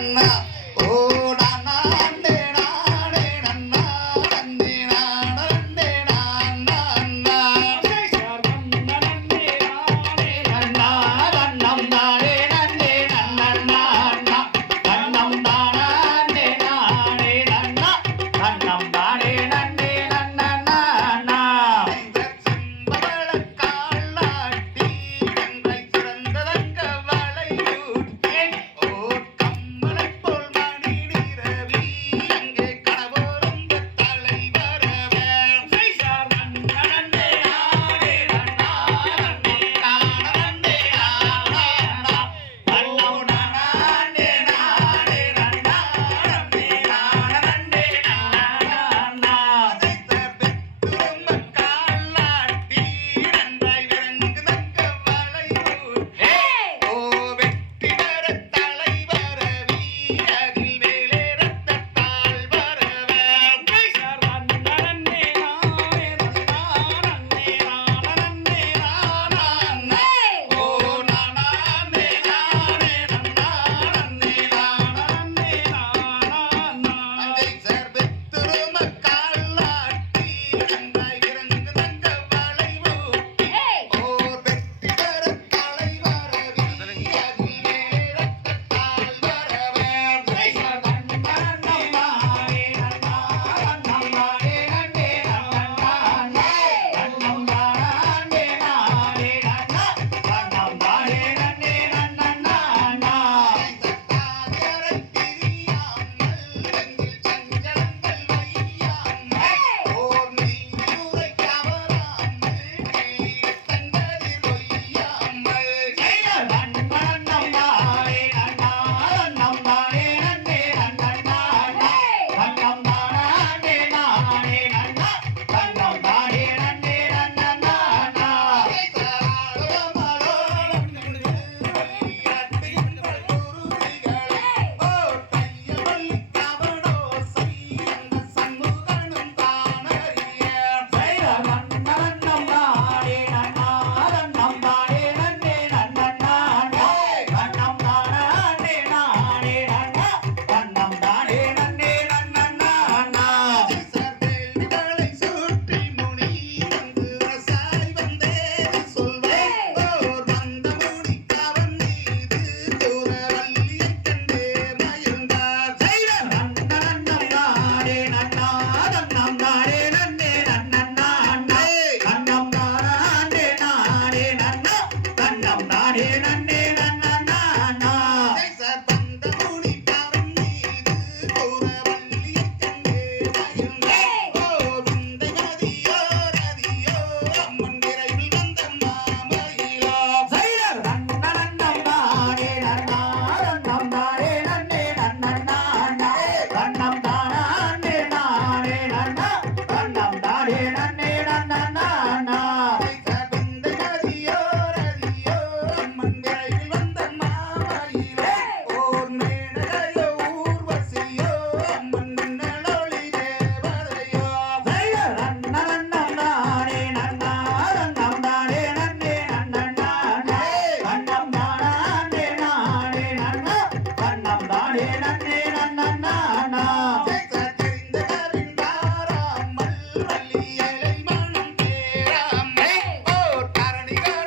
Oh. amiga.